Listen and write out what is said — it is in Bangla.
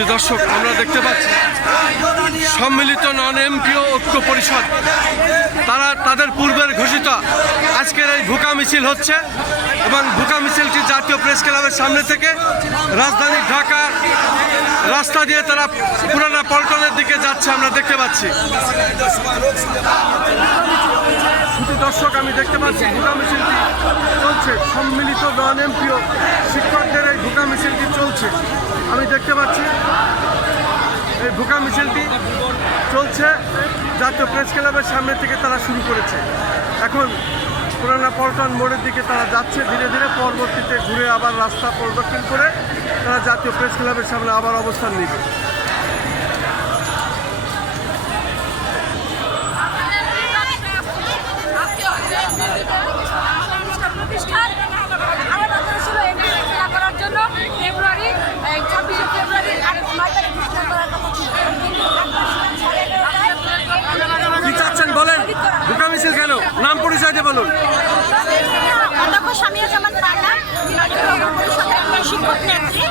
শুধু দর্শক, আমরা দেখতে পাচ্ছি সম্মিলিত নন এমপিও ঐক্য পরিষদ তারা তাদের পূর্বের ঘোষিত আজকের এই ভুকা মিছিল হচ্ছে এবং ভুকা মিছিলটি জাতীয় প্রেস ক্লাবের সামনে থেকে রাজধানী ঢাকার রাস্তা দিয়ে তারা পুরানা পল্টনের দিকে যাচ্ছে আমরা দেখতে পাচ্ছি। শুধু দর্শক, আমি দেখতে পাচ্ছি ভুকা মিছিলটি চলছে, সম্মিলিত নন এমপিও শিক্ষকদের এই ভুকা মিছিলটি চলছে। আমি দেখতে পাচ্ছি এই ভুকা মিছিলটি চলছে জাতীয় প্রেস ক্লাবের সামনে থেকে তারা শুরু করেছে। এখন পুরানা পল্টন মোড়ের দিকে তারা যাচ্ছে ধীরে ধীরে, পরবর্তীতে ঘুরে আবার রাস্তা পরিদর্শন করে তারা জাতীয় প্রেস ক্লাবের সামনে আবার অবস্থান নেবে। কি চাচ্ছেন বলেন? ভুকা মিছিল কেন? নাম পরিচয় দিয়ে বলুন। শিক্ষক নেত্রী